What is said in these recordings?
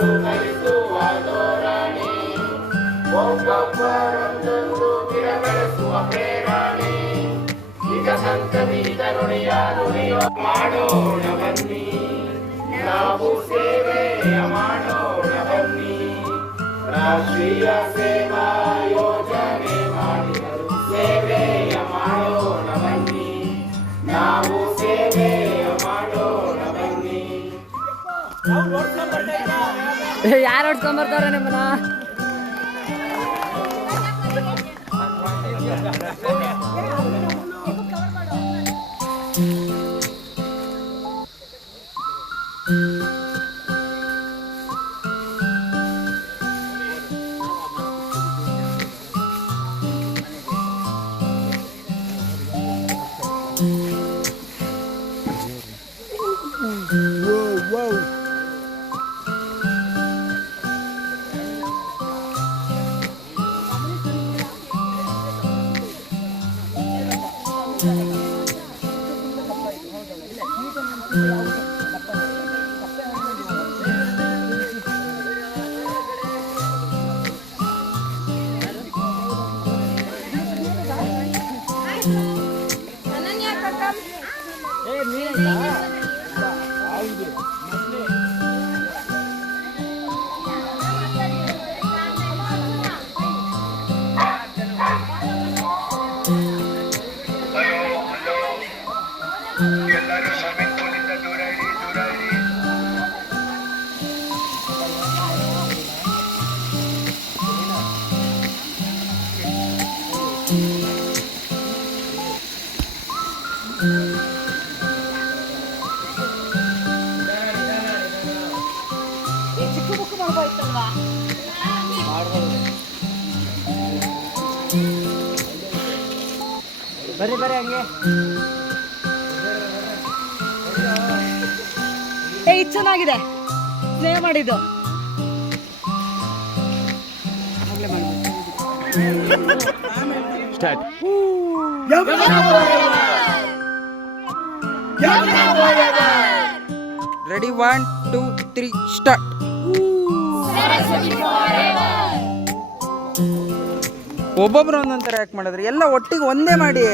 ಮರುಕಳಿಸುವ ಧೋರಣೆ ಒಬ್ಬೊಬ್ಬರೊಂದೊಂದು ಗಿಡ ಬೆಳೆಸುವ ಪ್ರೇರಣೆ ನಿಜ ಸಂತತಿ ನುಡಿಯ ನುಡಿಯೋ ಮಾಡೋಣ ಬನ್ನಿ ನಾವು ಸೇವೆಯ ಮಾಡೋಣ ಬನ್ನಿ ರಾಷ್ಟ್ರೀಯ ಸೇವಾ ಯೋಜನೆ ಮಾಡಿದರು ಸೇವೆಯ ಮಾಡೋಣ ಬನ್ನಿ ನಾವು ಸೇವೆಯ ಮಾಡೋಣ ಬನ್ನಿ ಯಾರು ಹೊಡ್ಕೊಂಬರ್ತಾರ ನಿಮ್ಮನ್ನ ಎಲ್ಲರೂ ಸ್ವಿಮ್ಮಿಂಗ್ ಪೂಲಿಂದ ದೂರ ಇರಿ ದೂರ ಇರಿ. ಚಿಕ್ಕ ಬುಕ್ ಮಾಡ್ಬೋಯ್ತಲ್ವಾ ಬರ್ರಿ ಬರ್ರಿ ಹಂಗೆ ಇದು ಚೆನ್ನಾಗಿದೆ ಸ್ನೇಹ ಮಾಡಿದ್ದು ಸ್ಟಾರ್ಟ್. Ready 1 2 3 start. ಒಬ್ಬೊಬ್ರು ಒಂದೊಂಥರ ಯಾಕೆ ಮಾಡಿದ್ರಿ? ಎಲ್ಲ ಒಟ್ಟಿಗೆ ಒಂದೇ ಮಾಡಿ.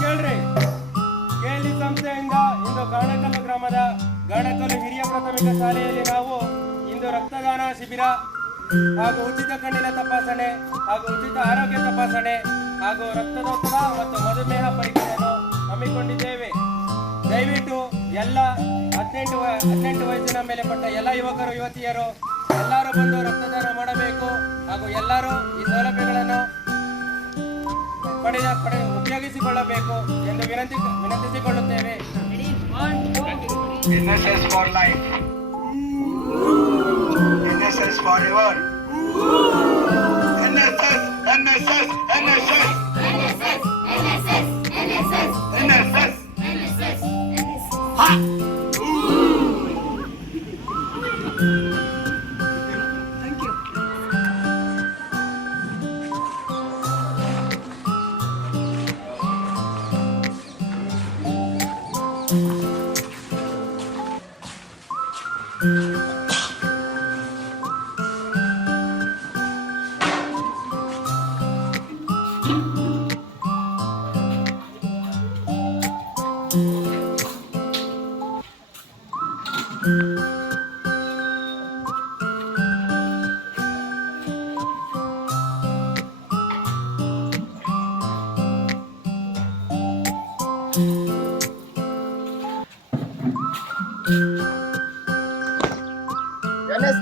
ಕೇಳ್ರಿ ಕೇಳಿ ಸಂಸ್ಥೆಯಿಂದ ಇಂದು ಗಾಣಕಲ್ಲು ಗ್ರಾಮದ ಗಾಣಕಲ್ಲು ಹಿರಿಯ ಪ್ರಾಥಮಿಕ ಶಾಲೆಯಲ್ಲಿ ನಾವು ಇಂದು ರಕ್ತದಾನ ಶಿಬಿರ ಹಾಗೂ ಉಚಿತ ಕಣ್ಣಿನ ತಪಾಸಣೆ ಹಾಗೂ ಉಚಿತ ಆರೋಗ್ಯ ತಪಾಸಣೆ ಹಾಗೂ ರಕ್ತದೊತ್ತಡ ಮತ್ತು ಮಧುಮೇಹ ಪರೀಕ್ಷೆಯನ್ನು ಹಮ್ಮಿಕೊಂಡಿದ್ದೇವೆ. ದಯವಿಟ್ಟು ಎಲ್ಲ 18 ವಯಸ್ಸಿನ ಮೇಲೆ ಪಟ್ಟ ಎಲ್ಲ ಯುವಕರು ಯುವತಿಯರು ಎಲ್ಲರೂ ಬಂದು ರಕ್ತದಾನ ಮಾಡಬೇಕು ಹಾಗೂ ಎಲ್ಲರೂ ಈ ಸೌಲಭ್ಯಗಳನ್ನು ಉಪಯೋಗಿಸಿಕೊಳ್ಳಬೇಕು ಎಂದು ವಿನಂತಿಸಿಕೊಳ್ಳುತ್ತೇವೆ. NSS for life. NSS forever. NSS, NSS, NSS. NSS, NSS, NSS. NSS. NSS. Ha!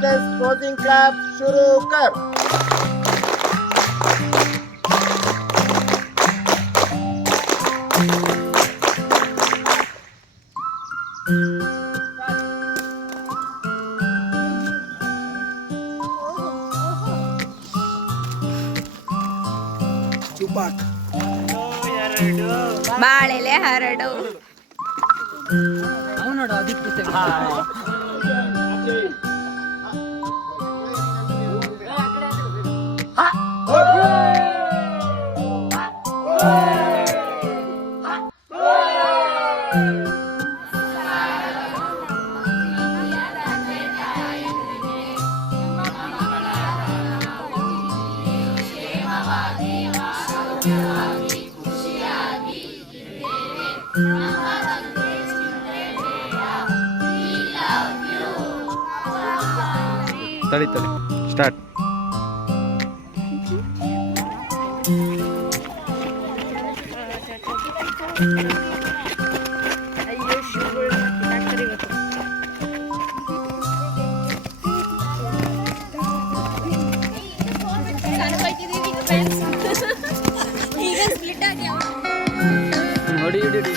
Ness closing clap शुरू कर. ಬಾಳೆಲೆ ಹರಡು. ಅವ್ನು ನೋಡು ಅದಕ್ಕೆ ತಡಿ ಸ್ಟಾರ್ಟ್. ಅಯ್ಯೋ ಶೂಗಳು ಹಾಕ್ತಾರೆ ಇವತ್ತು. ಈಗ ಸ್ಪ್ಲಿಟ್ ಆಗ್ಯಾವ. ಹೊಡಿ ಹಿಡಿ ಹಿಡಿ.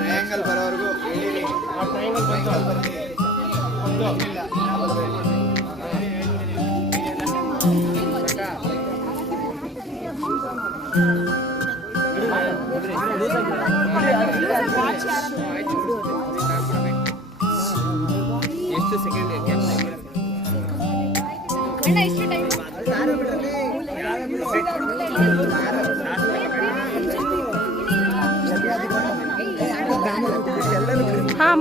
ಟ್ರಯಾಂಗಲ್ ಬರೋವರೆಗೂ ಹೇಳಿರಿ. ಎಷ್ಟು ಸೆಕೆಂಡ್ ಅಣ್ಣ ಎಷ್ಟು ಟೈಮ್? ಹಾಂ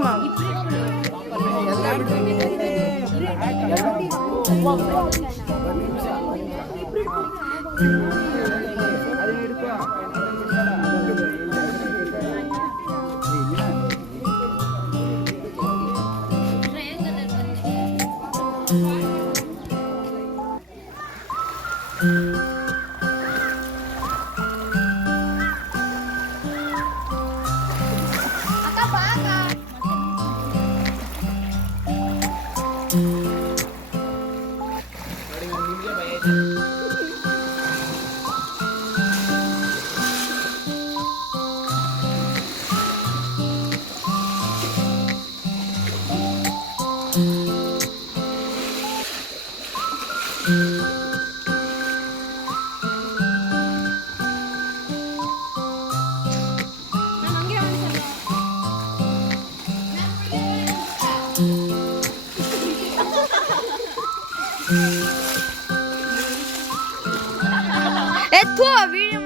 ಎತ್ತು ವಿಡಿಯೋ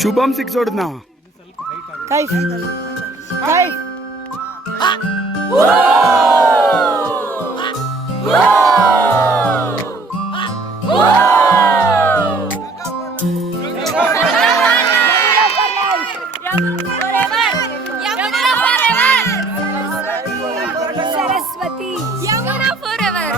ಶುಭಮ್ ಸಿಕ್ಸ್ ಹೊಡೆದ್ನಾ Kaif Kaif Saraswati Yamuna forever.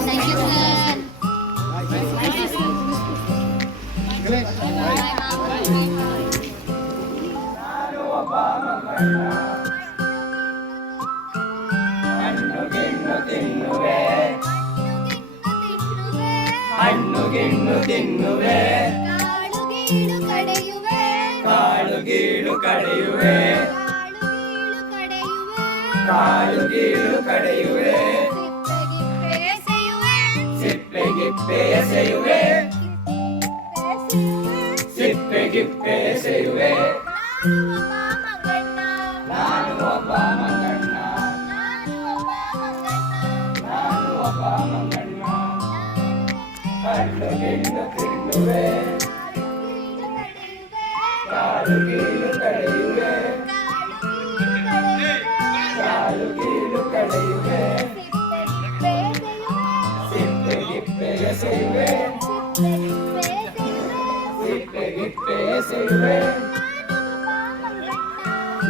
Thank you, sir. ಹಣ್ಣು ಗಿಣ್ಣು ತಿನ್ನುವೆ, ಕಾಳು ಗೀಳು ಕಡೆಯುವೆ, ಕಾಳು ಗೀಳು ಕಡೆಯುವೆ, ಸಿಪ್ಪೆ ಗಿಪ್ಪೆ ಸಿಪ್ಪೆ ಗಿಪ್ಪೆ ಎಸೆಯುವೆ, ಎಸೆಯುವೆ, ಸಿಪ್ಪೆ ಗಿಪ್ಪೆ ಎಸೆಯುವೆ. ನಾನು ಒಬ್ಬ ಮಂಗಣ್ಣ, ನಾನು ಒಬ್ಬ ಮಂಗಣ್ಣ, ಹಣ್ಣು ಗಿಣ್ಣು ತಿನ್ನುವೆ, ಕಾಳು ಗೀಳು ಕಡೆಯುವೆ, ಕಾಳು ಗೀಳು ಕಡೆಯುವೆ, ಸಿಪ್ಪೆ ಗಿಪ್ಪೆ ಎಸೆಯುವೆ, ಸಿಪ್ಪೆ ಗಿಪ್ಪೆ ಎಸೆಯುವೆ.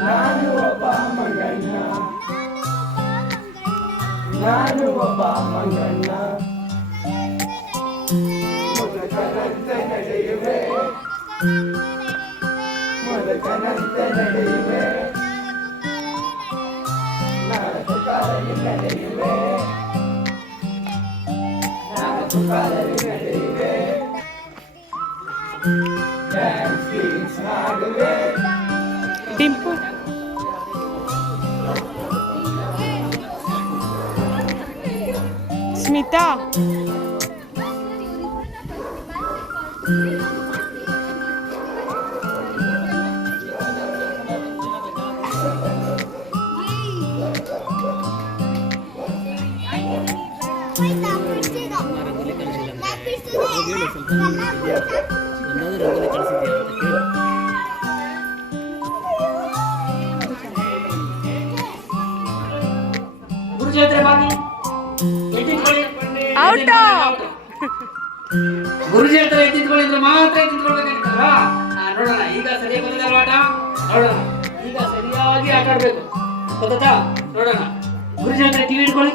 ನಾನು ಒಬ್ಬ ಮಂಗಣ್ಣ, ನಾನು ಒಬ್ಬ ಮಂಗಣ್ಣ, ಮುದುಕನಂತೆ ನಡೆಯುವೆ, ಮುದುಕನಂತೆ ನಡೆಯುವೆ, ನಾಲ್ಕು ಕಾಲಲ್ಲಿ ನಡೆಯುವೆ, ನಾಲ್ಕು ಕಾಲಲ್ಲಿ ನಡೆಯುವೆ, ಡ್ಯಾನ್ಸ್ ಗೀನ್ಸ್ ಮಾಡುವೆ, ಟಿಂಪು ಸ್ಮಿತಾ ಔಟ್ ಗುರುಜಿ ಹತ್ರ ಎತ್ತಿದ್ಕೊಂಡಿದ್ರೆ ಮಾತ್ರ ಎತ್ತಿದ್ಕೊಳ್ಬೇಕಾಗ್ತಲ್ವಾ? ನೋಡೋಣ ಈಗ ಸರಿಯಾಗಿ ಬಂದಿದ್ದಲ್ವ ಆಟ? ನೋಡೋಣ ಈಗ ಸರಿಯಾಗಿ ಆಟ ಆಡ್ಬೇಕು, ಗೊತ್ತಾ? ನೋಡೋಣ. ಗುರುಜಿ ಹತ್ರ ಟಿವಿ ಇಟ್ಕೊಳ್ಳಿ,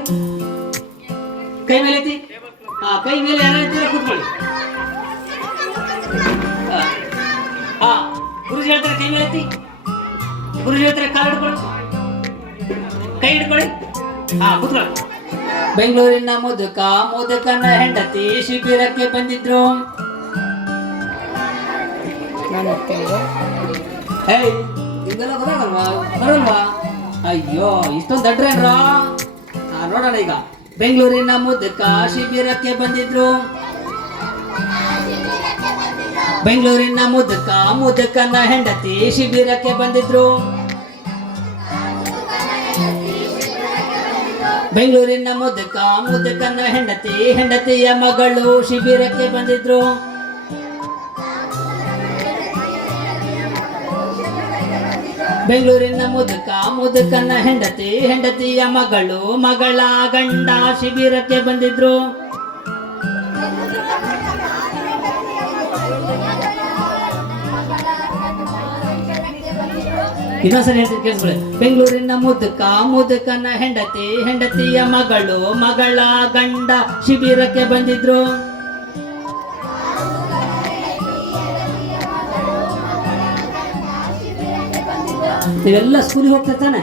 ಕೈ ಮೇಲೆ ಎತ್ತಿ. ಕೈ ಮೇಲೆ ಯಾರು ಎತ್ತಿದ್ರೆ ಕೂತ್ಕೊಳ್ಳಿ. ಗುರುಜಿ ಹತ್ರ ಕೈ ಮೇಲೆ ಎತ್ತಿ, ಗುರುಜಿ ಹತ್ರ ಕಾಲು ಹಿಡ್ಕೊಳ್ಳಿ, ಕೈ ಹಿಡ್ಕೊಳ್ಳಿ. ಕೂತ್ಕೊಳ್ಳಿ. ಬೆಂಗಳೂರಿನ ಮುದುಕನ ಹೆಂಡತಿ ಶಿಬಿರಕ್ಕೆ ಬಂದಿದ್ರು. ಹಿಂಗೆಲ್ಲ ಗೊತ್ತಾಗಲ್ವಾ? ಬರಲ್ವಾ? ಅಯ್ಯೋ ಇಷ್ಟೊಂದು ದಡ್ರೇನ್ರ? ನೋಡೋಣ ಈಗ. ಬೆಂಗಳೂರಿನ ಮುದುಕ ಶಿಬಿರಕ್ಕೆ ಬಂದಿದ್ರು. ಬೆಂಗಳೂರಿನ ಮುದುಕನ ಹೆಂಡತಿ ಶಿಬಿರಕ್ಕೆ ಬಂದಿದ್ರು. ಬೆಂಗಳೂರಿನ ಮುದುಕನ ಹೆಂಡತಿಯ ಮಗಳು ಶಿಬಿರಕ್ಕೆ ಬಂದಿದ್ರು. ಬೆಂಗಳೂರಿನ ಮುದುಕನ ಹೆಂಡತಿಯ ಮಗಳ ಗಂಡ ಶಿಬಿರಕ್ಕೆ ಬಂದಿದ್ರು. ಇನ್ನೊಂದ್ಸರಿ ಹೇಳ್ತೀನಿ ಕೇಳಿಸ್ಕೊಳ್ಳಿ. ಬೆಂಗಳೂರಿನ ಮುದುಕನ ಹೆಂಡತಿಯ ಮಗಳ ಗಂಡ ಶಿಬಿರಕ್ಕೆ ಬಂದಿದ್ರು. ನೀವೆಲ್ಲ ಸ್ಕೂಲಿಗೆ ಹೋಗ್ತಿರ್ತಾನೆ,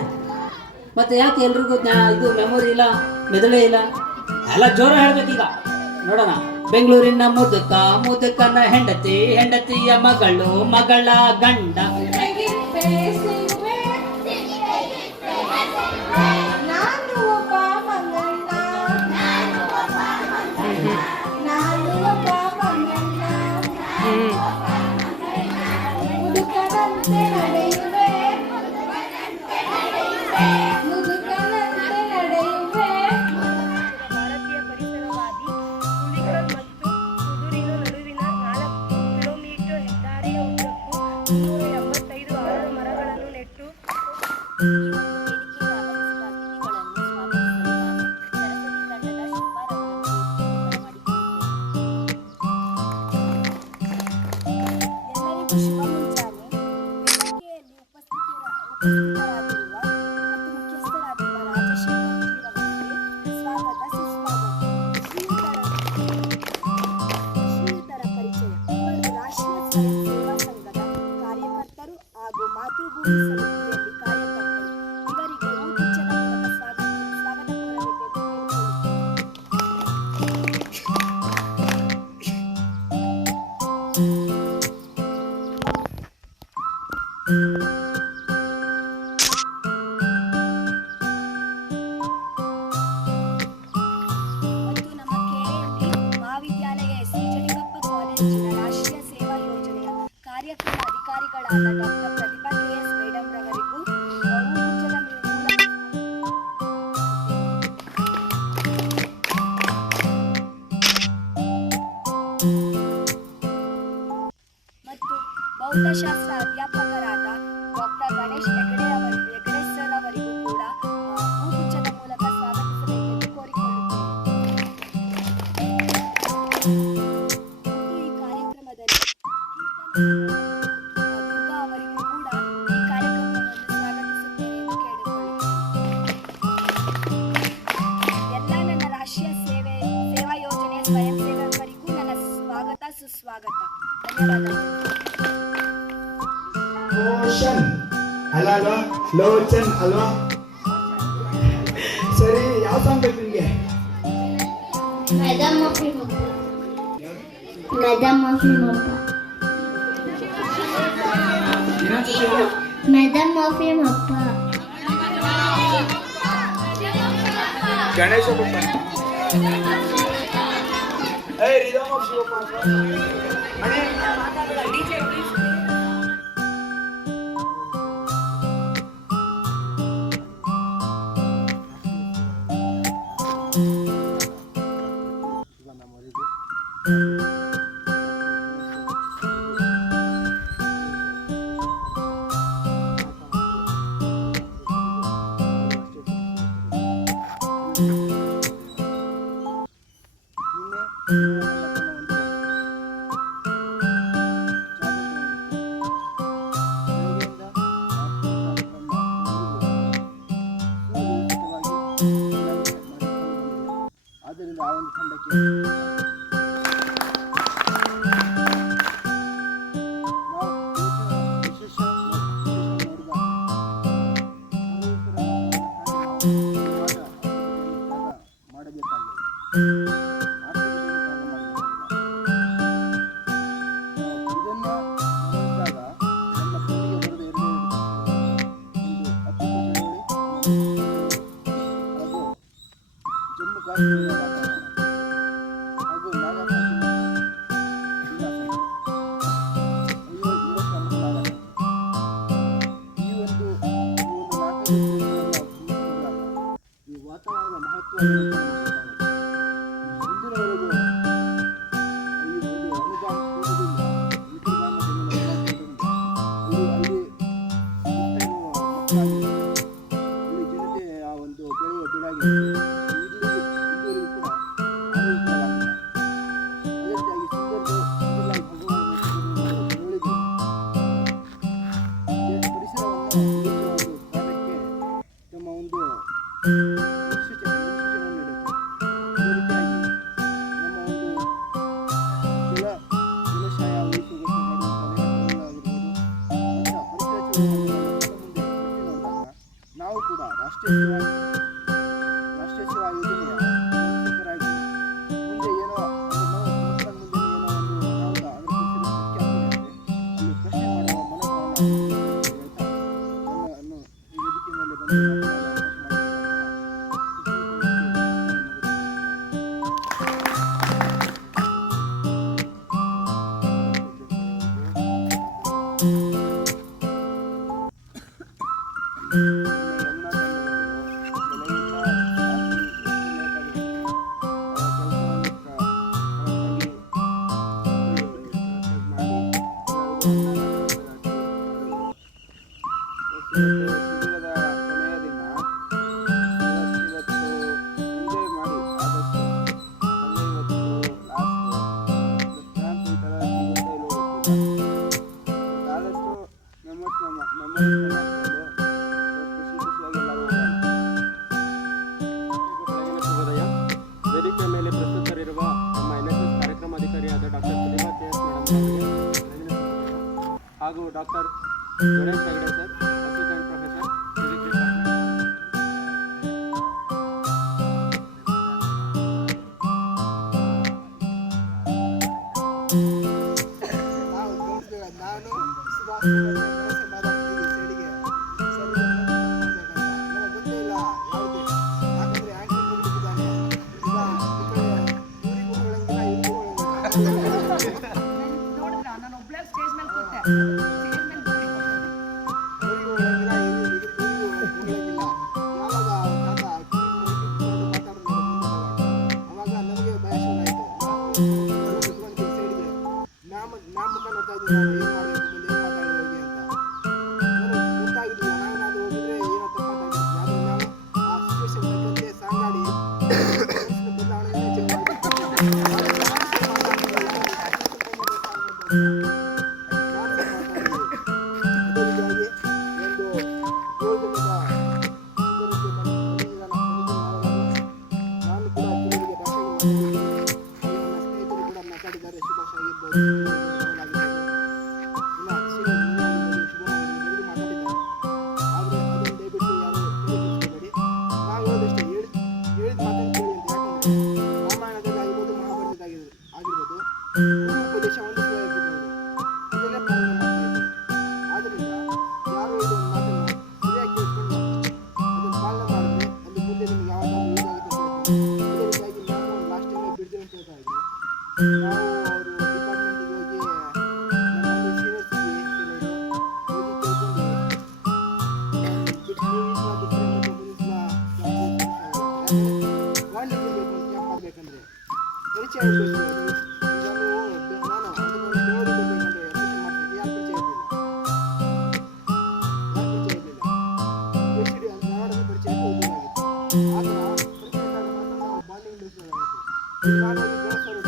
ಮತ್ತೆ ಯಾಕೆ ಎಲ್ರಿಗೂ ಇದು ಮೆಮೊರಿ ಇಲ್ಲ, ಮೆದುಳೇ ಇಲ್ಲ? ಎಲ್ಲ ಜೋರ ಹೇಳ್ಬೇಕೀಗ. ನೋಡೋಣ. ಬೆಂಗಳೂರಿನ ಮುದುಕನ ಹೆಂಡತಿಯ ಮಗಳ ಗಂಡ ಭಾರತೀಯ ಪರಿಸರವಾದಿ ಹುಲಿಗಳು ಮತ್ತು ಕುದುರಿನ ನಡುವಿನ 4 ಕಿಲೋಮೀಟರ್ ಹೆದ್ದಾರಿಯ ಉದ್ದಕ್ಕೂ 385 ಆರದ ಮರಗಳನ್ನು ನೆಟ್ಟು ಎಲ್ಲರಿಗೂ ಶುಭ ಮುಂಜಾನೆ. ವೇದಿಕೆಯಲ್ಲಿ ಉಪಸ್ಥಿತರಾಗಿರುವ ಮತ್ತು ಮುಖ್ಯಸ್ಥರಾಗಿರುವ ರಾಜಶೇಖರ್ ಅವರಿಗೆ ಸ್ವಾಗತ ಸುಸ್ವಾಗತ. ಶ್ರೀಯುತರ ಪರಿಚಯ. ಇವರು ರಾಷ್ಟ್ರೀಯ ಸ್ವಯಂ ಸೇವಾ ಸಂಘದ ಕಾರ್ಯಕರ್ತರು ಹಾಗೂ ಮಾತೃಭೂಮಿ ಸಮಿತಿಯಲ್ಲಿ ಕಾರ್ಯಕರ್ತರು. ಇವರಿಗೆ ಹೂಗುಚ್ಛದ ಮೂಲಕ ಸ್ವಾಗತ ಕೋರಬೇಕೆಂದು ಮತ್ತು ನಮ್ಮ ಕೆಎಲ್ಇ ಮಹಾವಿದ್ಯಾಲಯ ಶ್ರೀ ಜಡಿಕಪ್ಪ ಕಾಲೇಜಿನ ರಾಷ್ಟ್ರೀಯ ಸೇವಾ ಯೋಜನೆಯ ಕಾರ್ಯಕ್ರಮ ಅಧಿಕಾರಿಗಳಾದ ಡಾಕ್ಟರ್ ಪ್ರತಿಭಾ ಕೆಎಸ್ ಮೇಡಮ್ ರವರಿಗೂ ಹೂಗುಚ್ಛದ ಮತ್ತು ಭೌತಶಾಸ್ತ್ರ ಅಧ್ಯಾಪಕರಾದ ಡಾಕ್ಟರ್ ಗಣೇಶ್ ಹೆಗಡೆ ಸರ್ ಅವರಿಗೂ ಕೂಡ ಹೂಗುಚ್ಛದ ಮೂಲಕ ಸ್ವಾಗತಿಸಬೇಕೆಂದು ಕೋರಿಕೊಳ್ಳುತ್ತೇನೆ. ಮತ್ತು ಈ ಕಾರ್ಯಕ್ರಮದಲ್ಲಿ ದುರ್ಗಾ ಅವರಿಗೂ ಕೂಡ ಈ ಕಾರ್ಯಕ್ರಮವನ್ನು ಸ್ವಾಗತಿಸುತ್ತೇನೆ ಎಂದು ಕೇಳಿಕೊಳ್ಳುತ್ತೇನೆ. ಎಲ್ಲ ನನ್ನ ರಾಷ್ಟ್ರೀಯ ಸೇವಾ ಯೋಜನೆಯ ಸ್ವಯಂ ಸೇವಕರಿಗೂ ನನ್ನ ಸ್ವಾಗತ ಸುಸ್ವಾಗತ. ಧನ್ಯವಾದಗಳು. ಲೋಚನ್ ಅಲ್ವಾ ಲೋಚನ್ ಅಲ್ವಾ? ಸರಿ, ಯಾವ ಸಾಂಗ್ ಬೇಕು ನಿಮಗೆ? Madam of Himappa. Ganesha Bappa. Rhythm of Shivappa. ಆದ್ದರಿಂದ ಆ ಒಂದು ತಂಡಕ್ಕೆ ಮಾಡಬೇಕಾಗಿದೆ. ಹಾಗೂ doctor Ganesh Hegde sir, assistant professor physics department. ನಾನು ಸುಭಾಷ್ ಮಾತಾಡ್ತಿದ್ದೀನಿ ಸೈಡಿಗೆ ಸರ್ ನಮಗೆ ಗೊತ್ತೇ ಇಲ್ಲ ಯಾವುದೇ, ಯಾಕಂದರೆ ಆ್ಯಂಕರ್ ಬಂದುಬಿಟ್ಟಿದ್ದಾನೆ. ಈಗ ಈ ಕಡೆ ಊರಿಗೂ ಹೋಗಂಗಿಲ್ಲ, ಇವ್ರಿಗೂ ಹೋಗಂಗಿಲ್ಲ. ನೋಡಿದ್ರ ನಾನು ಒಬ್ಳೆ ಸ್ಟೇಜ್ ಮೇಲೆ ಕೂತೆ ಊರಿಗೂ ಹೋಗಂಗಿಲ್ಲ, ಊರಿಗೂ ಹೋಗಂಗಿಲ್ಲ. ಯಾವಾಗ ತಾತ ಮಾತಾಡೋದು ಅವಾಗ ನಮಗೆ ಭಯ ಶುರುವಾಯಿತು. ನಾವು ಕುತ್ಕೊಂಡ್ವಿ ಸೈಡ್ಗೆ. ಮ್ಯಾಮ್ ಮುಖ ನೋಡ್ತಾ ಇದ್ದೀವಿ, ನಾವು ಏನು ಮಾಡಬೇಕು, ಮುಂದೆ ಏನು ಮಾತಾಡಿ ಹೋಗಿ ಅಂತ. ನನಗೆ ಗೊತ್ತಾಗಿದ್ದಿಲ್ಲ, ನಾವೇನಾದ್ರು ಹೋಗಿದ್ರೆ ಏನೋ ತಪ್ಪು ಮಾತಾಡ್ತಿದ್ವಿ. ಆದರೆ ನಾವು ಆ ಸಿಚುವೇಶನ್ ತಕ್ಕಂತೆ ಸಾಂಗಾಡಿ ಬದಲಾವಣೆಯನ್ನು ನಾನು ಕೂಡ ಕೆಲವರಿಗೆ ಭಾಷೆಗೆ ಸ್ನೇಹಿತರು ಕೂಡ ಮಾತಾಡಿದ್ದಾರೆ. ಸುಭಾಷ್ ಆಗಿರ್ಬೋದು, ಆದರೆ ಅದನ್ನು ದಯವಿಟ್ಟು ಯಾರು ತಿಳಿಸ್ಕೋಬೇಡಿ. ನಾವು ಹೇಳೋದಷ್ಟೇ, ಹೇಳಿದ ಮಾತನ್ನು ಕೇಳಿ ಅಂತ. ಯಾಕಂದರೆ ರಾಮಾಯಣದಲ್ಲಿ ಆಗಿರ್ಬೋದು, ಮಹಾಭಾರತದಲ್ಲಿ ಆಗಿರ್ಬೋದು, ಗುರು ಉಪದೇಶ ಒಂದು ಸಲ ಇರ್ತಿದ್ದವರು ಅದನ್ನೇ ಪಾಲನೆ ಮಾಡ್ತಾ ಇದ್ರು. ಆದ್ದರಿಂದ ಯಾರು ಹೇಳಿದ ಒಂದು ಮಾತನ್ನು ಸರಿಯಾಗಿ ಕೇಳಿಕೊಂಡು ಅದನ್ನು ಪಾಲನೆ ಮಾಡಿದ್ರೆ ಅಲ್ಲಿ ಮುಂದೆ ನಿಮ್ಗೆ ಯಾವಾಗಲೂ ಯೂಸ್ ಆಗುತ್ತೆ ಅಂತ ಹೇಳ್ತೀನಿ. ಇದರಿಂದಾಗಿ ನಾನು ಲಾಸ್ಟ್ ಟೈಮೇ ಬಿಡ್ತೀವಿ ಅಂತ ಹೇಳ್ತಾ ಇದ್ದೀನಿ. ನಾವು ಅವರು ಡಿಪಾರ್ಟ್ಮೆಂಟಿಗೆ ಹೋಗಿ ನಮ್ಮಲ್ಲಿ ಸೀನಿಯರ್ಸ್ ಇದ್ವಿ ಕೆಲವರು ಹೋಗಿ ಕೇಳ್ಕೊಂಡು ಬಾಂಡಿಂಗ್ ಇರಬೇಕು. ಕ್ಯಾಂಪ್ ಮಾಡಬೇಕಂದ್ರೆ ಪರಿಚಯ ಇರಬೇಕು. ಈಗ ನಾನು ಅದನ್ನು ಬೆಂಗಳೂರಿಗೆ ಬರಬೇಕಂದ್ರೆ ಅಡ್ಮಿಷನ್ ಮಾಡಬೇಕು, ಯಾರು ಪರಿಚಯ ಇರಲಿಲ್ಲ, ಎಸ್ ಡಿ ಅಂತ ನಾಡಲ್ಲಿ ಪರಿಚಯ ಹೋಗಬೇಕಾಗಿತ್ತು. ಆ ಥರ ಪರಿಚಯ ಇದ್ದಾಗ ಮಾತ್ರ ನಾವು ಬಾಂಡಿಂಗ್ ಬೆಳೆಸಬೇಕಾಗಿತ್ತು. ಈಗ ನಾನು ಹೋಗಿ ಬೆಳೆಸೋರು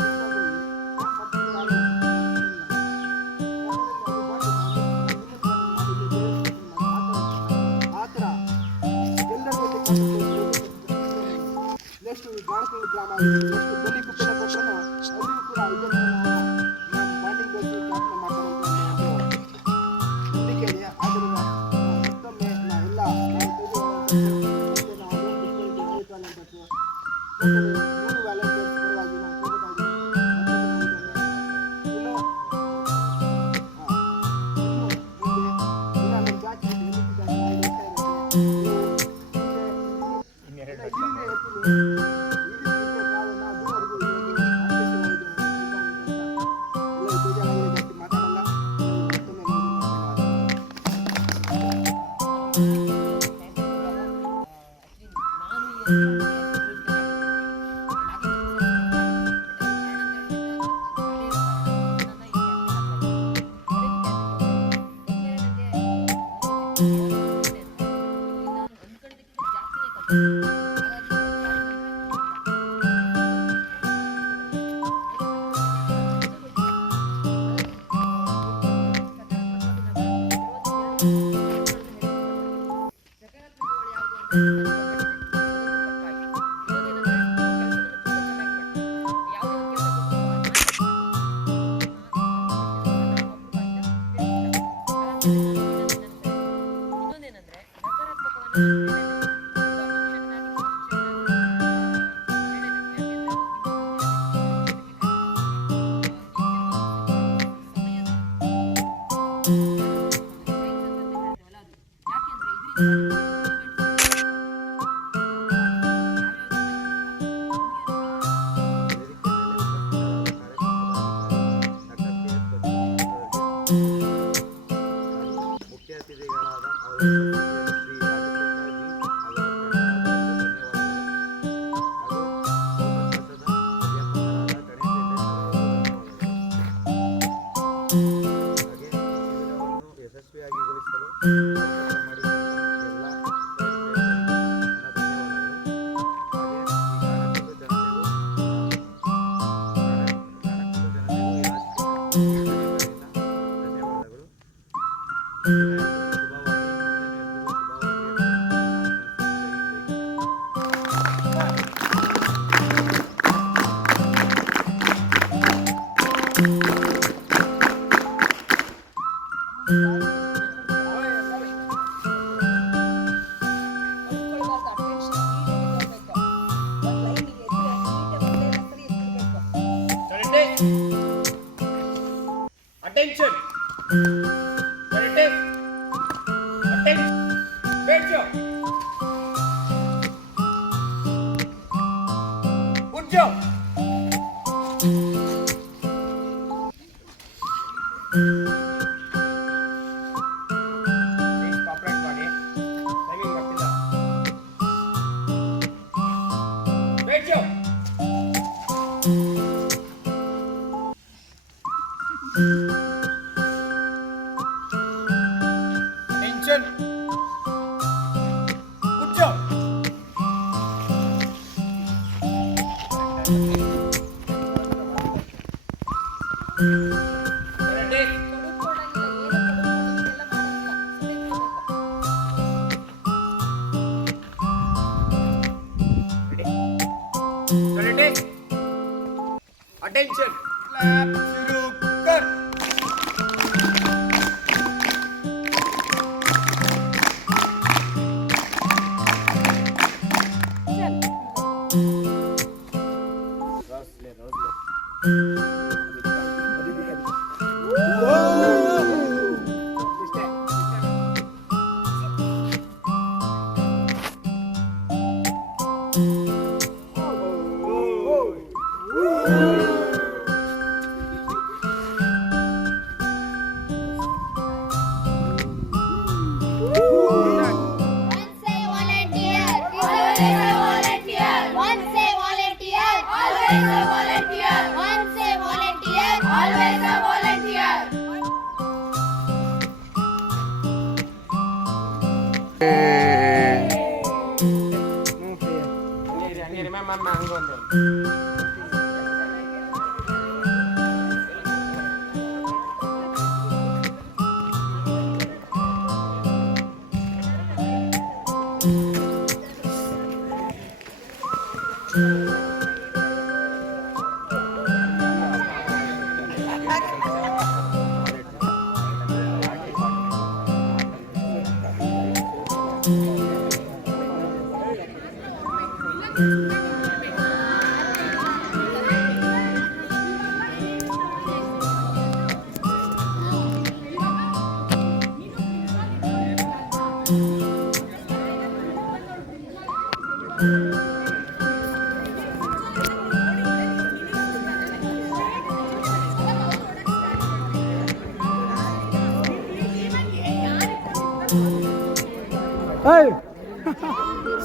ಆ ಥರ ಎಲ್ಲರ ನೆಕ್ಸ್ಟ್ ಗಾಣಕಲ್ ಗ್ರಾಮ ಆಗಿರ್ಬೋದು, ನೆಕ್ಸ್ಟ್ ಬಲಿಕುಪ್ಪೆನ ಕೊಟ್ಟರು ಅಲ್ಲಿಯೂ ಕೂಡ ಇದನ್ನು ನಮ್ಮ ಬಾಂಡಿಂಗ್ ಬಗ್ಗೆ ಕ್ಯಾಂಪ್ನ ಮಾಡ್ತಾರೆ ಅಂತ ಒಂದು ನಂಬಿಕೆ ಇದೆ. ಆದ್ದರಿಂದ ಮತ್ತೊಮ್ಮೆ ನಾವೆಲ್ಲ ನೂರು ವ್ಯಾಲೆಂಟೈನ್ಸ್ ಪರವಾಗಿ ನಾನು ಕೇಳ್ತಾ ಇದ್ದೀನಿ. ಇನ್ನೂ ಮುಂದೆ ಇಲ್ಲ ನಮ್ಮ ಜಾತಿ ಮಾತಾಡಲ್ಲ. ಮತ್ತೊಮ್ಮೆ ಮುಖ್ಯ ಅತಿಥಿಗಳಾದ ಅವರ ಶ್ರೀ ರಾಜಶೇಖರ್ ಜಿ ಹಾಗೂ Attention. Ready, take. Attention. बैठ जाओ. उठ जाओ. Please cooperate ಮಾಡಿ. Timing ಮಾಡ್ತಿಲ್ಲ. बैठ जाओ. Attention. Good job. Ready? Ready? Attention. Clap. शुरू कर.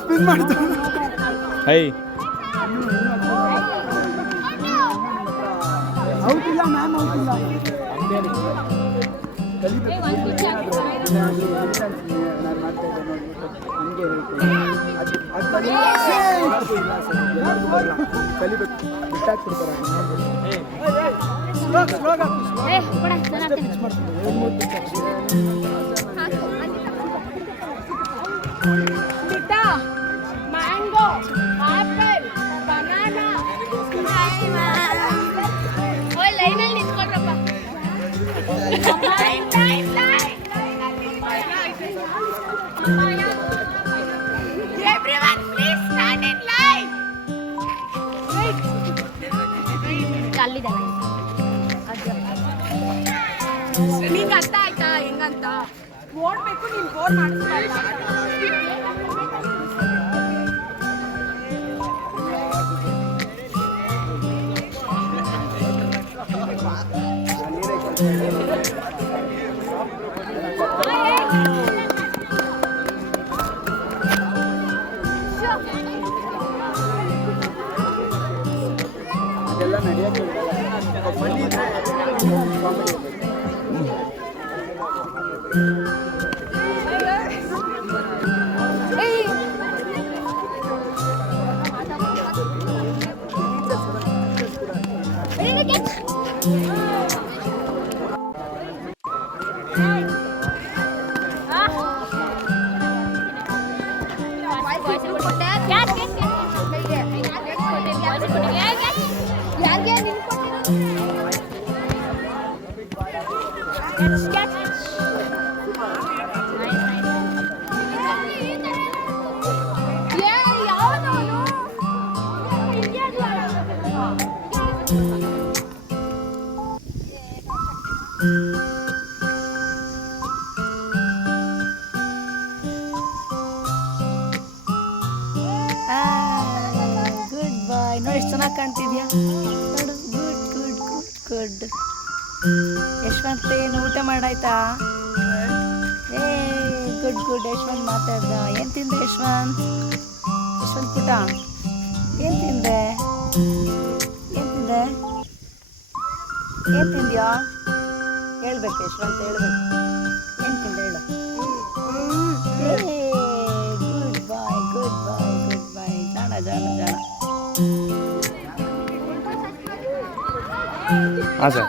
ಸ್ಪಿನ್ ಮಾಡ್ತಾ ಔಟ್ ಇಲ್ಲ ಮ್ಯಾಮ್ ಔಟ್ ಇಲ್ಲ ಮ್ಯಾಂಗೋ ಆಪಲ್ ಬನಾನಾ ಲೈನಲ್ಲಿ ನಿಂತ್ಕೊಳ್ರಪ್ಪ Everyone, please stand in line. ನಿಂಗೆ ಅರ್ಥ ಆಯ್ತಾ ಹೆಂಗಂತ ಓಡ್ಬೇಕು ನೀನು ಬೋರ್ ಮಾಡಿಸ್ಬಾರ್ದು ಅದೆಲ್ಲ ನಡೆಯೋಕ್ಕೆ ಗುಡ್ ಬಾಯ್. ನೋಡಿ ಎಷ್ಟು ಚೆನ್ನಾಗಿ ಕಾಣ್ತಿದ್ಯಾ ನೋಡು. Good good good good. Yashwant ಏನು ಊಟ ಮಾಡಾಯ್ತಾ? ಏ ಗುಡ್ ಗುಡ್. ಯಶವಂತ್ ಮಾತಾಡ್ದ. ಏನು ತಿಂದೆ ಯಶವಂತ್? ಯಶವಂತ್ ಪುಟ ಏನು ತಿಂದೆ? ಏನು ತಿಂದೆ? ಏನು ತಿಂದ್ಯಾ? ಹೇಳ್ಬೇಕು ಯಶವಂತ್, ಹೇಳ್ಬೇಕು. ಏನು ತಿಂದೆ ಹೇಳು. Good boy good boy good boy. ಜಾಣ ಜಾಣ ಜಾಣ. ಹಾಂ ಸರ್.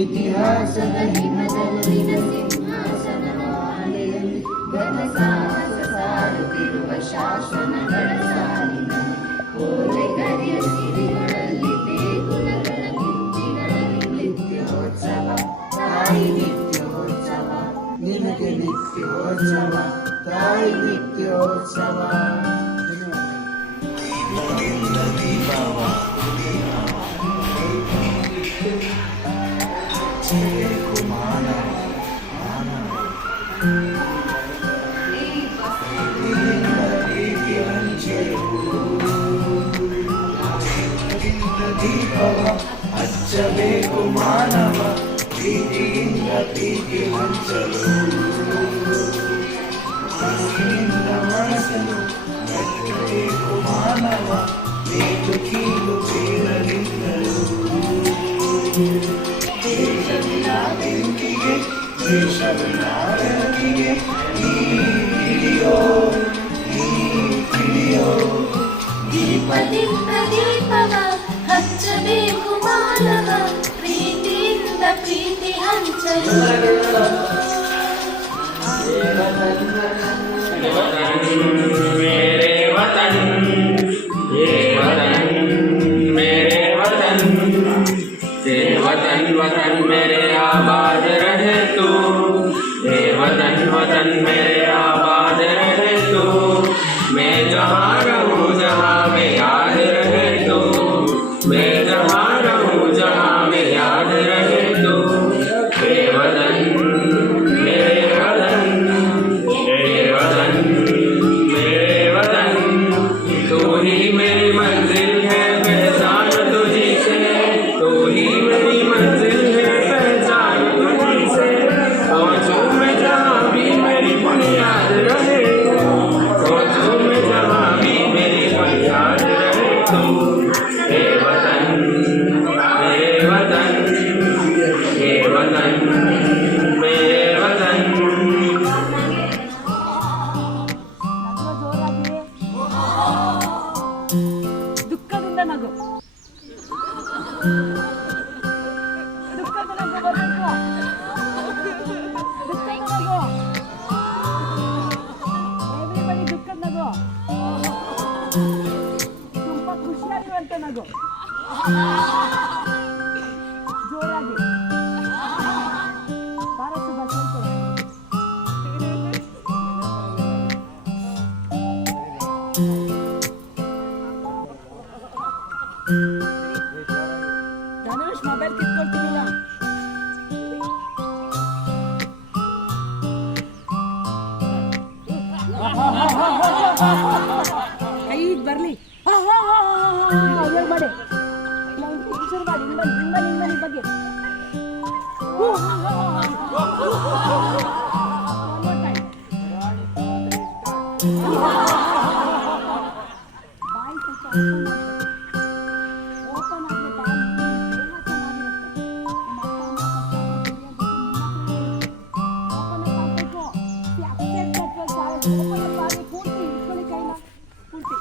ಇತಿಹಾಸದ ಹಿಮದಲ್ಲಿನ ಸಿಂಹಾಸನಮಾಲೆಯಲ್ಲಿ ಘನಸಾಹಸ ಸಾರುತ್ತಿರುವ ಶಾಸನಗಳ ಸಾಲಿನ ಓಲೆಗರಿಯ ಸಿರಿಗಳಲ್ಲಿ ದೇಗುಲಗಳ ಭಿತ್ತಿಗಳಲ್ಲಿ ನಿತ್ಯೋತ್ಸವ ತಾಯಿ ನಿತ್ಯೋತ್ಸವ ನಿನಗೆ ನಿತ್ಯೋತ್ಸವ ತಾಯಿ ನಿತ್ಯೋತ್ಸವ. ಹಚ್ಚಬೇಕು ಮಾನವ ಪ್ರೀತಿಯಿಂದ ಪ್ರೀತಿ ಹಂಚಲು ಮನಸ್ಸಿನಿಂದ ಮನಸ್ಸನ್ನು ಮೆಚ್ಚಬೇಕು ಮಾನವ ಬೇತು ಕೀಲು ಬೇರಲಿಂದಲು ದೇಶವಿನ ಬೆಂಕಿಗೆ ದೇಶವಿನ ಬೆಳಕಿಗೆ ನೀ ತಿಳಿಯೋ ದೀಪದಿಂದ ದೀಪವ ಹಚ್ಚಬೇಕು ಮಾನವ ಪ್ರೀತಿಯಿಂದ ಪ್ರೀತಿ ಹಂಚಲು. मेरे वतन ये वतन मेरे वतन ये वतन वतन मेरे आबाद रहे तू ये वतन वतन मेरे आबाद रहे तू मैं जहाँ रहूँ जहाँ में याद रहे तू मैं जहाँ रहूँ जहाँ में याद रहे तू ये वतन मेरे वतन मेरे वतन मेरे वतन तू ही मेरी मंजिल है पहचान तुझी से तू ही मेरी मंजिल है पहचान तुझी से सोचूं मैं जहाँ भी मेरी बुनियाद रहे सोचूं मैं जहाँ भी मेरी बुनियाद रहे तू हे वतन मेरे वतन हे वतन मेरे वतन. ದುಃಖದಿಂದ ನಗು. ದುಃಖದ ನಗು ಬರಬೇಕು. ದುಃಖದ ನಗು. ಎವ್ರಿಬಡಿ ದುಃಖದ ನಗು. ತುಂಬಾ ಖುಷಿಯಾಗಿರುವಂತ ನಗು. ಜೋರಾಗಿ ಬಾರಸು ಬಸ್ಸು. ಧನುಷ್ ಮೊಬೈಲ್ ಕಿತ್ಕೊಳ್ತೀನಿಲ್ಲ. ಕೈ ಬರ್ಲಿ ಮಾಡಿ ಪಿಕ್ಚರ್ ಮಾಡಿ ನಿಮ್ಮನಿ ಬಗ್ಗೆ. ಬಾಯಿ ಸ್ವಲ್ಪ ಓಪನ್ ಆಗಲಿ. ಬಾಯಿ ದೇಹ ಚೆನ್ನಾಗಿರುತ್ತೆ. ನಿಮ್ಮ ಅಪ್ಪ ಅಮ್ಮ ಓಪನ್ ಆಗಬೇಕು. ಓಪನ್ ಆಗಿ ಪೂರ್ತಿ ಇಟ್ಕೊಳ್ಳಿ ಕೈನ ಪೂರ್ತಿ.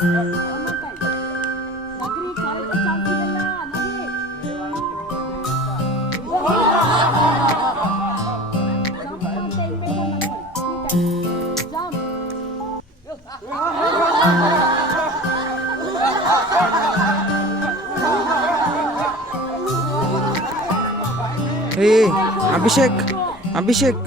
ನಗರಿ ಕಾಲೇಜ್ ಚಾನ್ಸ್ ಸಿಗಲ್ಲ ನಗರಿ ಜಂಪ್ ಅಂತ ಹೇಳ್ಬೇಕು ಜಂಪ್ ಏ ಅಭಿಷೇಕ್ ಅಭಿಷೇಕ್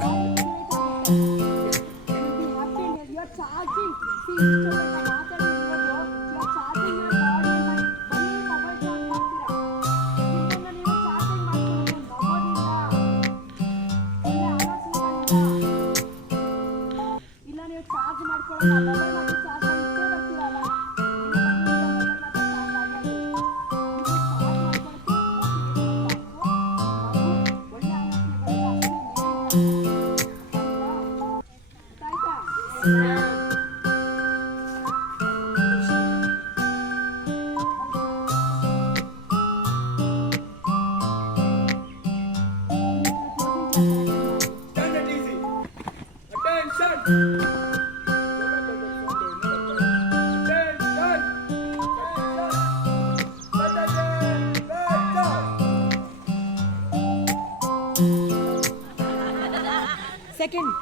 ಇಲ್ಲ ನೀವು ಚಾರ್ಜ್ ಮಾಡ್ಕೊಳ್ಳೋಣ ಮೊಬೈಲ್ ಮಾತ್ರ ಚಾರ್ಜ್ ಮಾಡಿ ಇಷ್ಟೇ ಬರ್ತೀರಲ್ಲ Second.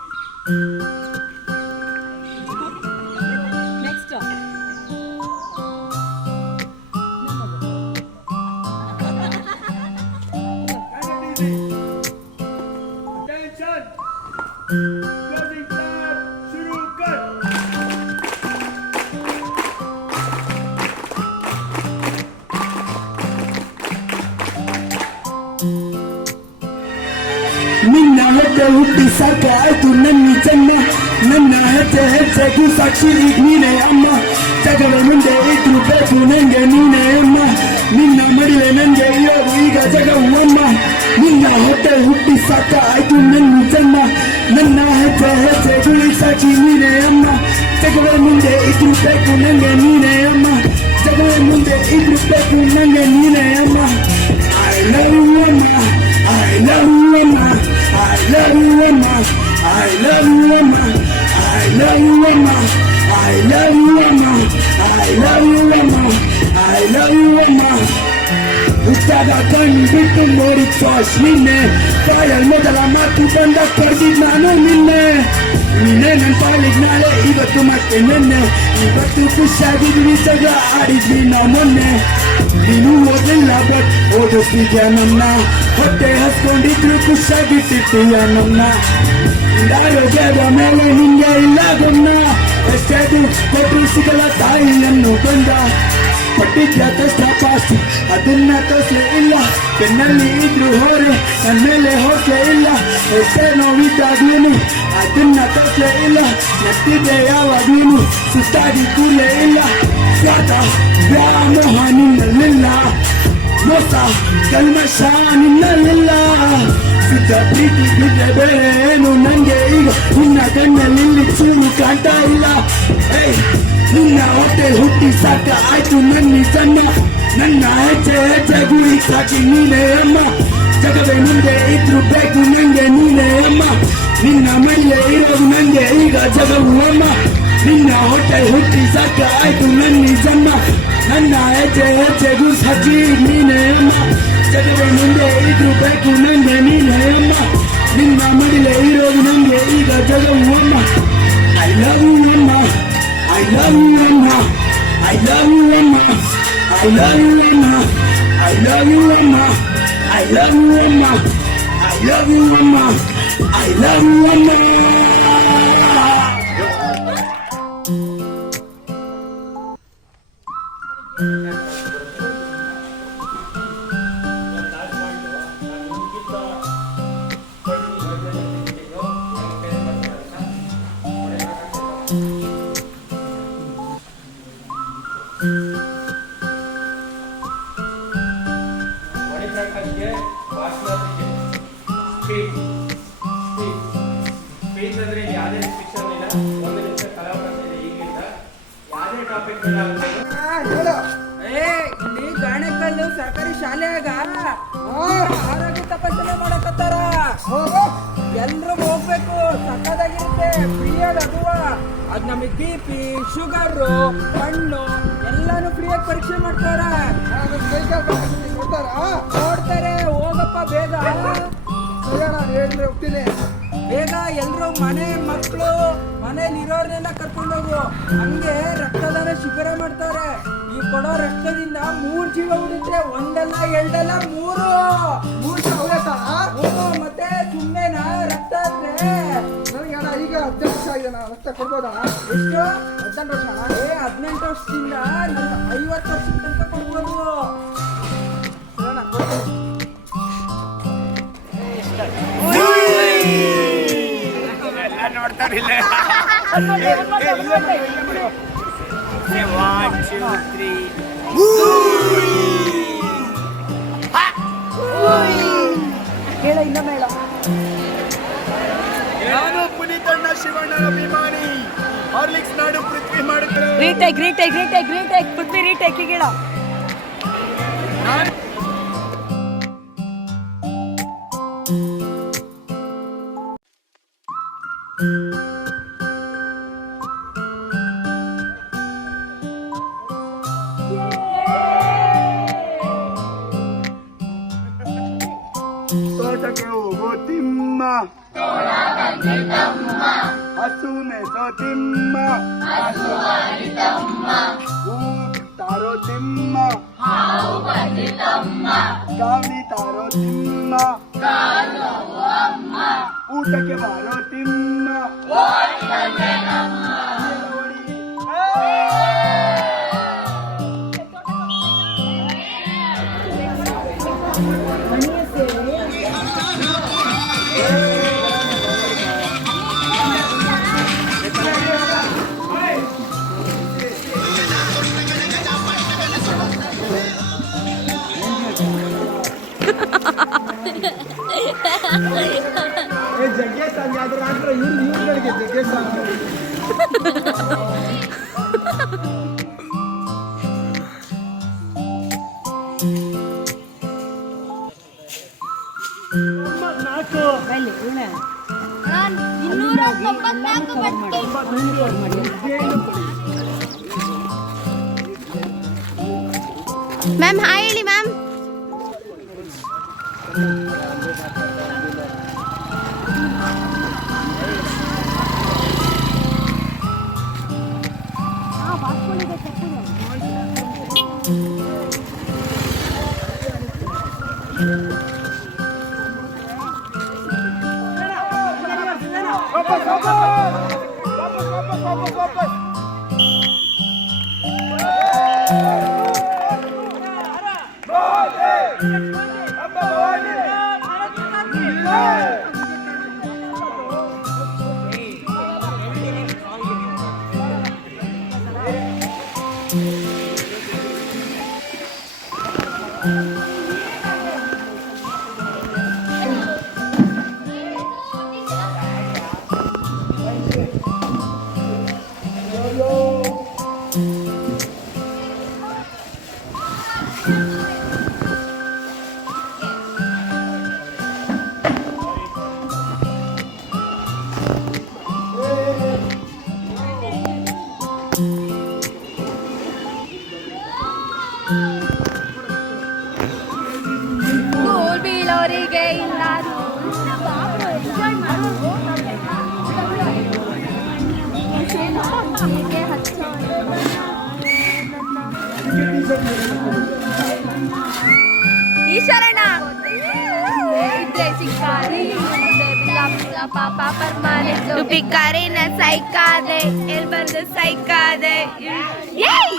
Next. ನಿನ್ನ ಹೆಜ್ಜೆ ಹುಟ್ಟಿ ಸಾಕ ಆಯ್ತು ನನ್ನ ಜನ್ಮ ನನ್ನ ಹೆಜ್ಜೆ ಹೆಜ್ಜೆಗೂ ಸಾಕ್ಷಿ ಈಗ ನೀನೇ ಅಮ್ಮ ಜಗದ ಮುಂದೆ ಇದ್ರು ಬೇಕು ನಂಗೆ ನೀನೇ ಅಮ್ಮ ನಿನ್ನ ಮಡಿಲೆ ನಂಗೆ ಇರೋದು ಈಗ ಜಗವು ಅಮ್ಮ ನಿನ್ನ ಹೆಜ್ಜೆ ಹುಟ್ಟಿ ಸಾಕ ಆಯ್ತು ನನ್ನ ಜನ್ಮ ನನ್ನ ಹೆಜ್ಜೆ ಹೆಜ್ಜೆಗೂ ಸಾಕ್ಷಿ ನೀನೇ ಅಮ್ಮ ಜಗದ ಮುಂದೆ ಇದ್ರು ಬೇಕು ನಂಗೆ ನೀನೇ ಅಮ್ಮ ಜಗದ ಮುಂದೆ ಇದ್ರು ಬೇಕು ನಂಗೆ ನೀನೇ ಅಮ್ಮ I love you ಅಮ್ಮ I love you ಅಮ್ಮ I love you Emma, I love you Emma, I love you Emma, I love you Emma, I love you Emma, I love you Emma. ಹುಟ್ಟಾಗ ಕಣ್ಣು ಬಿಟ್ಟು ನೋಡಿ ಚಾಯ್ಸ್ ನಿನ್ನೆ ಕಾಯಲ್ ಮೊದಲ ಮಾತು ಬಂದ ಕರೆದಿದ್ ನಾನು ನಿನ್ನೆ ನಿನ್ನೆ ನನ್ನ ಪಾಲಿಗೆ ನಾಳೆ ಇವತ್ತು ಮತ್ತೆ ನಿನ್ನೆ ಇವತ್ತು ಖುಷಿಯಾಗಿದ್ವಿ ಜಗ ಆಡಿದ್ವಿ ನಾ ಮೊನ್ನೆ ನೀನು ಓದಿಲ್ಲ ಬಟ್ ಓದಿಸ್ತಿದ್ಯಾ ನನ್ನ ಹೊಟ್ಟೆ ಹಸ್ಕೊಂಡಿದ್ರು ಖುಷಿಯಾಗಿಟ್ಟಿರ್ತೀಯ ನನ್ನ ಆರೋಗ್ಯದ ಮೇಲೆ ಹಿಂಗೆ ಇಲ್ಲ ಗಮನ ಎಷ್ಟೇ ದುಡ್ಡು ಕೊಟ್ಟರು ಸಿಗಲ್ಲ ತಾಯಿಯನ್ನು ಬಂದ ಪಟ್ಟಿದ್ಯ ಕಷ್ಟ ಪಾಸ್ತಿ ಅದನ್ನ ತೋರ್ಸ್ಲೇ ಇಲ್ಲ ಬೆನ್ನಲ್ಲಿ ಇದ್ರು ಹೋರೆ ನನ್ನ ಮೇಲೆ ಹೋಗ್ಲೇ ಇಲ್ಲ ಎಷ್ಟೇ ನೋವಿದ್ದಾಗ್ಲೂ ಅದನ್ನ ತೋರ್ಸ್ಲೇ ಇಲ್ಲ ನೆತ್ತಿದ್ದೆ ಯಾವಾಗ್ಲೂ ಸುತ್ತಾಗಿ ಕೂರ್ಲೇ ಇಲ್ಲ ಸ್ವಾತ ವ್ಯಾಮೋಹ ನಿನ್ನಲ್ಲಿಲ್ಲ ಮೋಸ ಕಲ್ಮಶ ನಿನ್ನಲ್ಲಿಲ್ಲ ಸಿದ್ಧ ಪ್ರೀತಿ ಬಿದ್ದೆ ಬೇರೆ ಏನು ನಂಗೆ ಈಗ ನಿನ್ನ ಕಣ್ಣಲ್ಲಿ ಚೂರು ಕಾಣ್ತಾ ಇಲ್ಲ ಏಯ್ ನಿನ್ನ ಹೊಟ್ಟೆ ಹುಟ್ಟಿ ಸಾಕ ಆಯ್ತು ನನ್ನ ಜನ್ಮ ನನ್ನ ಹೆಜ್ಜೆ ಹೆಜ್ಜೆಗೂ ಈಗ ಸಾಕಿ ನೀನೇ ಅಮ್ಮ ಜಗವೇ ಮುಂದೆ ಇದ್ರು ಬೇಕು ನಂಗೆ ನೀನೇ ಅಮ್ಮ ನಿನ್ನ ಮೈಲೆ ಇರೋದು ನಂಗೆ ಈಗ ಜಗವು ಅಮ್ಮ ನಿನ್ನ ಹೊಟ್ಟೆ ಹುಟ್ಟಿ ಸಾಕ ಆಯ್ತು ನನ್ನ ಜನ್ಮ ನನ್ನ ಹೆಜ್ಜೆ ಹೆಜ್ಜೆಗೂ ಸಾಕಿ ನೀನೇ ಅಮ್ಮ ಜಗವೇ ಮುಂದೆ ಇದ್ರು ಬೇಕು ನಂಗೆ ನೀನೇ ಅಮ್ಮ ನಿನ್ನ ಮಡಿಲೆ ಇರೋದು ನಂಗೆ ಈಗ ಜಗವು ಅಮ್ಮ I love you ಅಮ್ಮ I love you Emma, I love you Emma, I love you Emma, I love you Emma, I love you Emma, I love you Emma, I love you Emma. ಮಣಿಪ್ರಕಾಶ್ಗೆ ಭಾಷಣಕ್ಕೆ speech ಅಂದ್ರೆ ಯಾವುದೇ restriction ಇಲ್ಲ. 1 ನಿಮಿಷ ಕಲಾವಕಾಶ ಇದೆ. ಈಗಿಂದ ಯಾವುದೇ topic ಇಲ್ಲಿ ಗಾಣಕಲ್ಲು ಸರ್ಕಾರಿ ಶಾಲೆಯಾಗ ಆರೋಗ್ಯ ತಪಾಸಣೆ ಮಾಡಕತ್ತಾರ. ಎಲ್ರು ಹೋಗ್ಬೇಕು, ಸಕ್ಕದಾಗಿರುತ್ತೆ. ಫ್ರೀಯಾಗ ಅದುವ ಅದ್ ನಮಗೆ BP, ಶುಗರು, ಕಣ್ಣು ಸರಿಯಾಗಿ ಪರೀಕ್ಷೆ ಮಾಡ್ತಾರೆ. ಸೈಕಲ್ ಕೊಡ್ತಾರಾ? ನೋಡ್ತಾರೆ. ಹೋಗಪ್ಪ ಬೇಗ ನಾನು ಹೇಳಿದ್ರೆ ಹೋಗ್ತೀನಿ. ಬೇಗ ಎಲ್ರು ಮನೆ ಮಕ್ಕಳು ಮನೇಲಿ ಇರೋರ್ನೆಲ್ಲ ಕರ್ಕೊಂಡೋಗು. ಹಂಗೆ ರಕ್ತದಾನ ಶಿಬಿರ ಮಾಡ್ತಾರೆ. ಈ ಕೊಡೋ ರಕ್ತದಿಂದ 3 ಜೀವ ಉಳಿದ್ರೆ, ಒಂದಲ್ಲ ಎರಡಲ್ಲ 3 ಮತ್ತೆ ಸುಮ್ಮನೆನಾ ರಕ್ತ ಅಂದ್ರೆ ನನಗೆ ಅಣ್ಣ ಈಗ 18 ವರ್ಷ ಆಗಿದೆ, ನಾನು ರಕ್ತ ಕೊಡ್ಬೋದಣ್ಣ? ಎಷ್ಟು? 18 ವರ್ಷ ಅಣ್ಣ. 18 ವರ್ಷದಿಂದ 50 ವರ್ಷದ ತನಕ ಕೊಡ್ಬೋದು. ಅಣ್ಣ ಕೊಡ್ತೀನಿ. ಹೇಳ ಇನ್ನೊಮ್ಮೆ ಹೇಳ. ನಾನು ಪುನೀತಣ್ಣ ಶಿವಣ್ಣನ ಅಭಿಮಾನಿ. ಹಾರ್ಲಿಕ್ಸ್ ನಾಡು ಪೃಥ್ವಿ ಮಾಡುತ್ತೆ. ರೀಟೇಕ್ ಪೃಥ್ವಿ ರೀಟೇಕ್ ಈಗ ಹೇಳ. ತೋಟಕ್ಕೆ ಹೋಗೋ ತಿಮ್ಮ, ಹಸು ಮೇಸೋ ತಿಮ್ಮ, ಹೂ ತಾರೋ ತಿಮ್ಮ, ಗಾವಣಿ ತಾರೋ ತಿಮ್ಮ, ಊಟಕ್ಕೆ ಬಾರೋ ತಿಮ್ಮ. ಜಗ್ಗೇಶ್ ಸಾಂಗ್ ಯಾವ್ದಾರು ಹಾಕ್ರೆ ಇವ್ರುಗಳಿಗೆ ಜಗ್ಗೇಶ್ ಸಾಂಗ್. ಮ್ಯಾಮ್ ಹಾಯ್ ಹೇಳಿ ಮ್ಯಾಮ್. ಸ್ಕೂಲ್ ಬೀಳೋರಿಗೆ ಇನ್ನಾರು ಈಶ್ವರಣ್ಣ ಇದ್ರೆ ಸಿಕ್ಕಾರೆ ಪಾಪ ಪರ್ಮಾನೆಂಟ್ ಪಿಕ್ಕಾರೆ ನ ಸೈಕಾದೆ ಎಲ್ ಬಂದು ಸೈಕಾದೆ ಏಯ್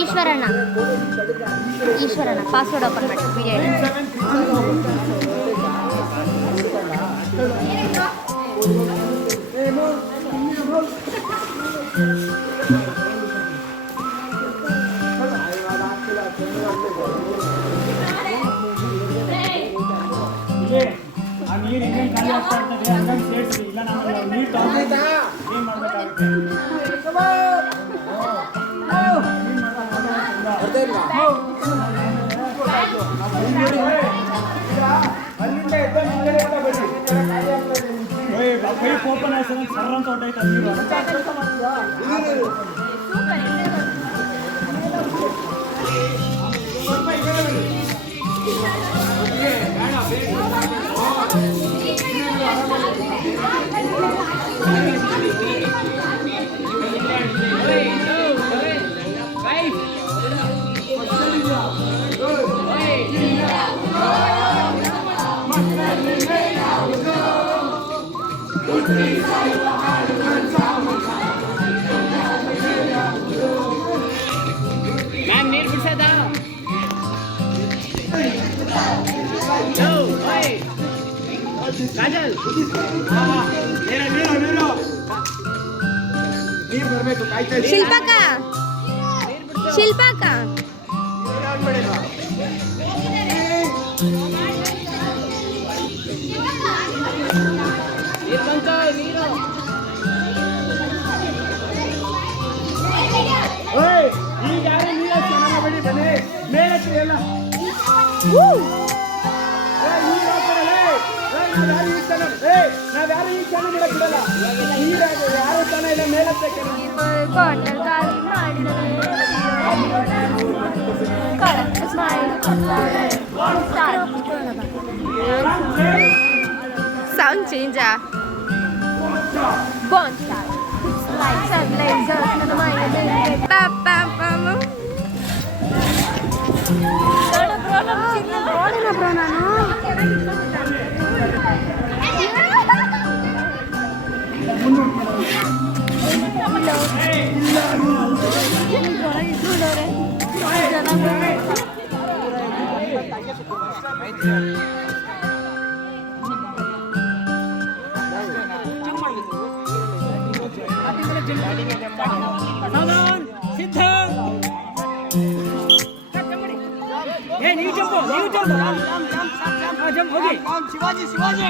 ಈಶ್ವರಣ್ಣ ಪಾಸ್ವರ್ಡ್ ಓಪನ್ ಮಾಡಿ ವಿಡಿಯೋ ಆ ನೀರು ಇನ್ನೇನು ಖಾಲಿ ಆಗ್ತಾ ಇರ್ತದೆ ಹಂಗಾಗಿ ಸೇರಿಸಿ ಇಲ್ಲ ನಾನು ನೀರು ತೊಗೊಂಡಿದ್ದ ಏನು ಮಾಡಬೇಕಾಗುತ್ತೆ ಪೈಪ್ ಓಪನ್ ಆಯ್ತು ಸರ್ ಅಂತ ಹೊಟ್ಟೈತೆ ನೀರು ಮ್ಯಾಮ್ ನೀರು ಬಿಡ್ಸದ ಕಾಜಲ್ ನೀರು ಬರಬೇಕು ಕಾಯ್ತಾ ಇದ್ದೀನಿ. ಶಿಲ್ಪಕ ಈಗ ಯಾರು ನೀರು ಚೆನ್ನಾಗಿ ಬನ್ನಿ ಮೇಲೆ ಎಲ್ಲ ನಾವ್ಯಾರು ಈಗ ಚೆನ್ನಾಗಿ ಮಾಡಕ್ ಬಿಡಲ್ಲ ನೀರಾಗ ಯಾರು ಚೆನ್ನಾಗಿ ಇಲ್ಲ ಮೇಲೆ ಬಾಟಲ್ ಖಾಲಿ ಸೌಂಡ್ ಚೇಂಜಾ bond star lights and lasers ನನ್ನ ಮೈಂಡ್ ಬ್ರೋ ನಾನು ನೀವು ಜಂಪ್ ಹೋಗಿ ಶಿವಾಜಿ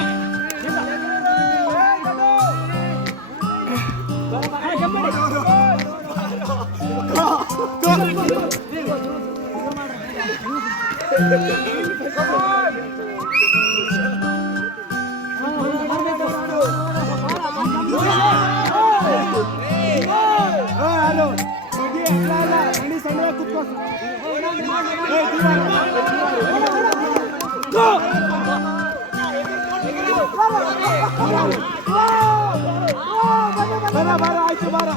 ಆಯ್ತು ಬಾರ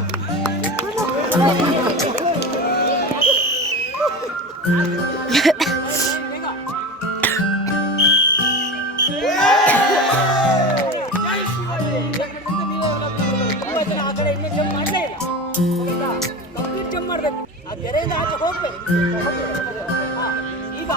ಜಂಪ್ ಮಾಡ್ಬೇಕು ಆ ಕೆರೆಯಿಂದ ಆಚೆ ಹೋಗ್ಬೇಕು ಈಗ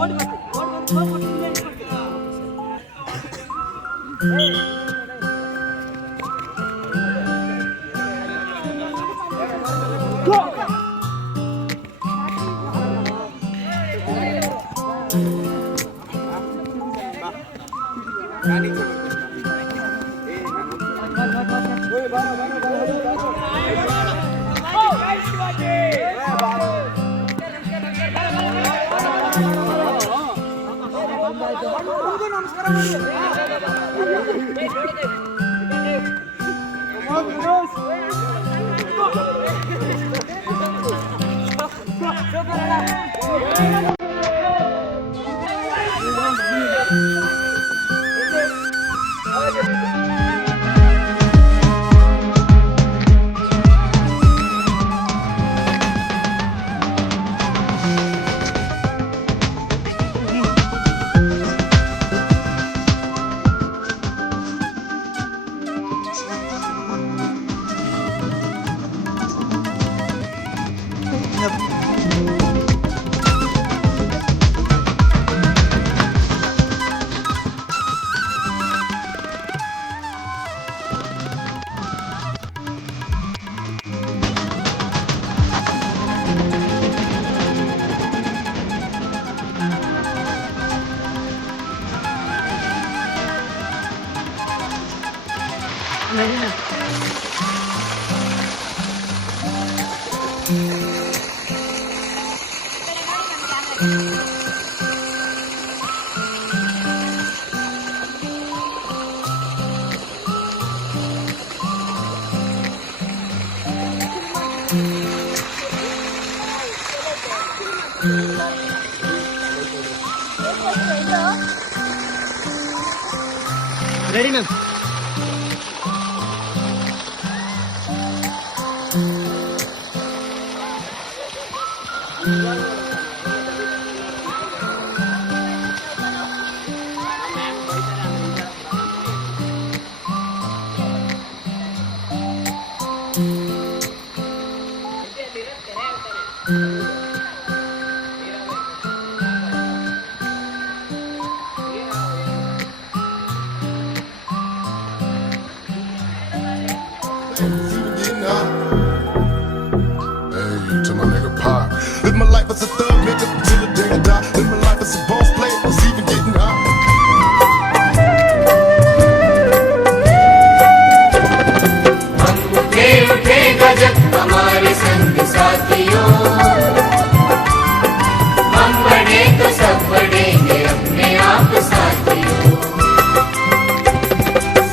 ಓಡಿ ಬರ್ತೀನಿ ಓಡಿ ಬಂದು ready ma'am. To my nigga Pop. Live my life as a thug nigga till the day I die. Live my life as a boss player, was even getting high. उठेगा जब हमारे संग साथियों, हम बड़े तो सब बढ़ेंगे अपने आप साथियों।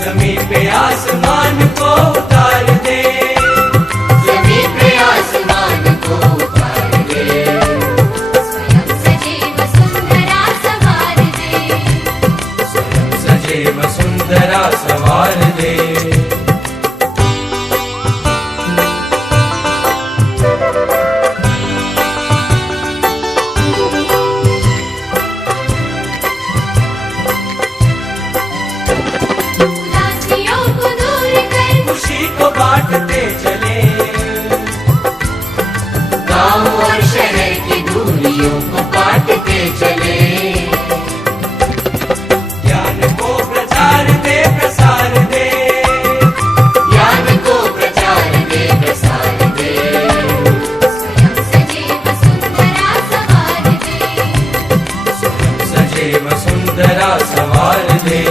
जमीन पे आसमान को उतार दे, जमीन पे आसमान को उतार दे, स्वयं सजीव सुंदरा सवार दे, स्वयं सजीव सुंदरा सवार दे। उदासियों को दूर कर खुशी को बांटते चले, गाँव और शहर की दूरियों को काटते चले, ज्ञान को प्रचार दे प्रसार दे, ज्ञान को प्रचार दे प्रसार दे, स्वयं सजीव सुंदरा सवार दे, स्वयं सजीव सुंदरा सवार दे।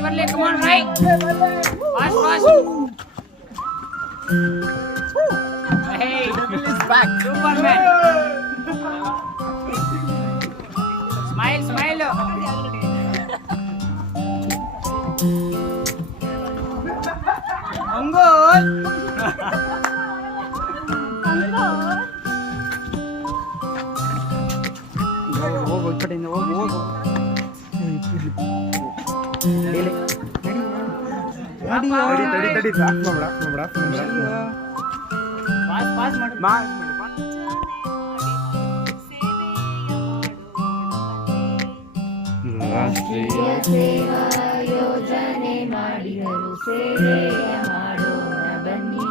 ಬರ್ಲಿ come on right fast hey is back superman smile ಅಂಗೋಲ್ ಹೋಗು ಈ ಕಡೆಯಿಂದ ಹೋಗು ರಾಷ್ಟ್ರೀಯ ಸೇವಾ ಯೋಜನೆ ಮಾಡಿದರು ಸೇವೆಯ ಮಾಡೋಣ ಬನ್ನಿ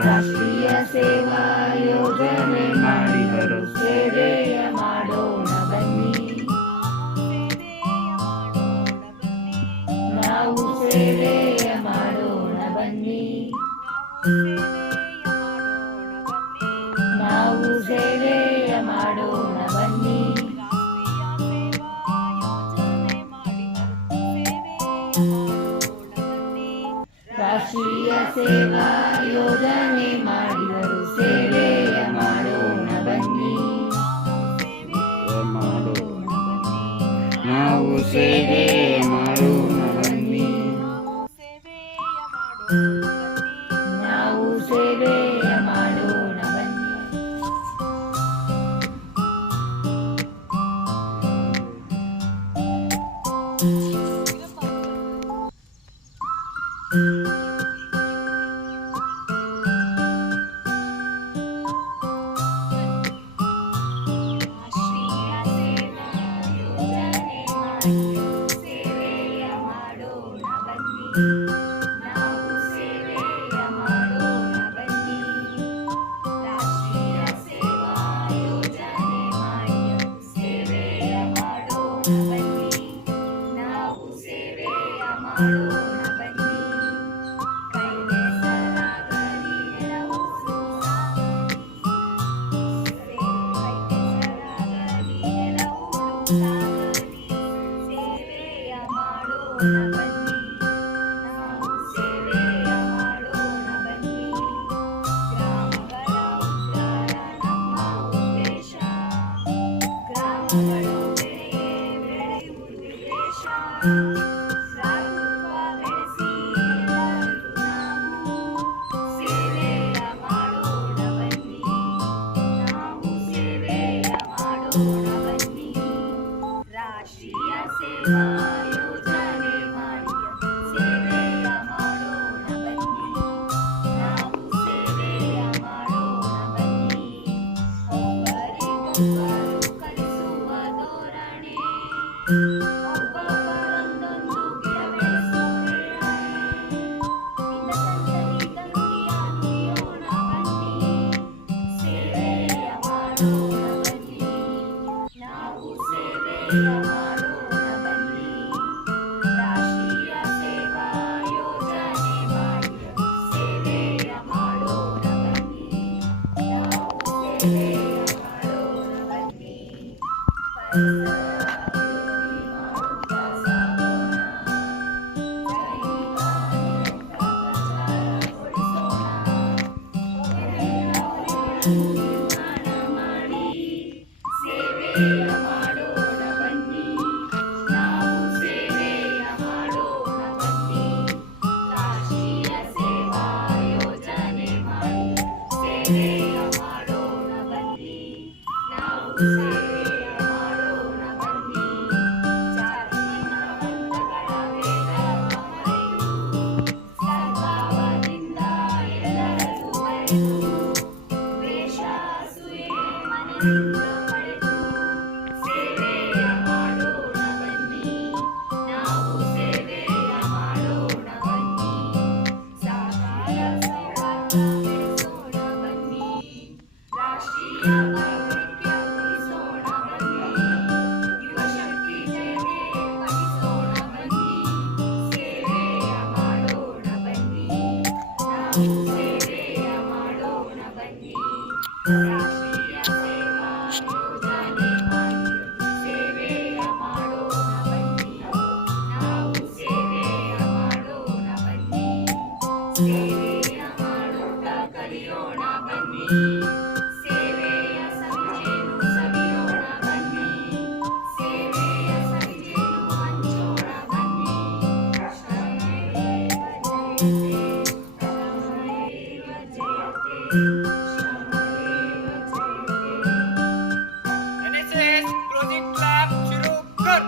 ರಾಷ್ಟ್ರೀಯ ಸೇವಾ ಯೋಜನೆ ಮಾಡಿದರು ಸೇವೆಯ ಮಾಡೋಣ ಬನ್ನಿ ನಾವು ಸೇವೆಯ ಮಾಡೋಣ ಬನ್ನಿ ನಾವು ಸೇವೆಯ ಮಾಡೋಣ ಬನ್ನಿ ರಾಷ್ಟ್ರೀಯ ಸೇವಾ ಯೋಜನೆ ಮಾಡಿದರು ಸೇವೆಯ ಮಾಡೋಣ ಬನ್ನಿ ನಾವು ಸೇವೆಯ ಮಾಡೋಣ ಬನ್ನಿ ನಾವು ಸೇವೆಯ ಮಾಡೋಣ ಬನ್ನಿ ಸೇವೆಯ ಮಾಡೋಣ ಬನ್ನಿ ನಾವು ಸೇವೆಯ ಮಾಡೋಣ ಬನ್ನಿ ರಾಷ್ಟ್ರೀಯ ಸೇವಾ ಯೋಜನೆ ಮಾಡಿದರು ಸೇವೆಯ ಮಾಡೋಣ ಬನ್ನಿ ನಾವು ಸೇವೆಯ ಮಾಡೋಣ ಬನ್ನಿ ಕೈ ಬೆಸರಾಗಲಿ ನೆಲವು ಬೆಸರಾಗಲಿ ನೆಲವು ಸೇವೆಯ ಮಾಡೋಣ ಬನ್ನಿ ನಾವು ಸೇವೆಯ ಮಾಡೋಣ ಬನ್ನಿ ಗ್ರಾಮಗಳ ಉದ್ಧಾರ ನಮ್ಮ ಉದ್ದೇಶ ಗ್ರಾಮಗಳು ಬೆಳೆಯುವುದು ದೇಶ ರಾಜತ್ವ ಬೆಳೆಸಿ ಎಲ್ಲರಿಗೂ ನಾವು ಸೇವೆಯ ಮಾಡೋಣ ಬನ್ನಿ ನಾವು ಸೇವೆಯ ಮಾಡೋಣ ಬನ್ನಿ ರಾಷ್ಟ್ರೀಯ ಸೇವಾ ಯೋಜನೆ ಮಾಡಿದ ಸೇವೆಯ ಮಾಡೋಣ ಬನ್ನಿ ನಾವು ಸೇವೆಯ ಮಾಡೋಣ ಬನ್ನಿ ಒಬ್ಬರಿಗೊಬ್ಬರು ಕಲಿಸುವ ಧೋರಣೆ ಒಬ್ಬೊಬ್ಬರೊಂದೊಂದು ಗಿಡ ಬೆಳೆಸೋ ಪ್ರೇರಣೆ ಇಂದ ಸಂತತಿಗನುಡಿಯ ನುಡಿಯೋಣ ಬನ್ನಿ ಸೇವೆಯ ಮಾಡೋಣ ಬನ್ನಿ ನಾವು ಸೇವೆಯ ಮಾಡೋಣ ಬನ್ನಿ ರಾಷ್ಟ್ರೀಯ ಸೇವಾ ಯೋಜನೆ ಮಾಡಿದರು ಸೇವೆಯ ಮಾಡೋಣ ಬನ್ನಿ ನಾವು ಸೇವೆಯ ಮಾಡೋಣ ಬನ್ನಿ ಪರಿಸರ ಅಭಿವೃದ್ಧಿ ಮಾಡುತ್ತಾ ಸಾಗೋಣ ಜೈವಿಕ ನಿರಂತರ ಪ್ರಚಾರಗೊಳಿಸೋಣ ನಿರ್ಮಾಣ ಮಾಡಿ ಸೇವೆಯ ಮಾಡೋಣ ಬನ್ನಿ ನಾವು ಸೇವೆಯ ಮಾಡೋಣ ಬನ್ನಿ ರಾಷ್ಟ್ರೀಯ ಸೇವಾ ಯೋಜನೆ ಮಾಡಿದರು ಸೇವೆಯ ಮಾಡೋಣ ಬನ್ನಿ ನಾವು ಸೇವೆಯ ಮಾಡೋಣ ಬನ್ನಿ ಜಾತಿನ ಬಂಧಗಳ ವೇದ ಮರೆತು ಸದ್ಭಾವದಿಂದ ಎಲ್ಲರಲ್ಲೂ ಅರಿತು NSS closing clap शुरू कर.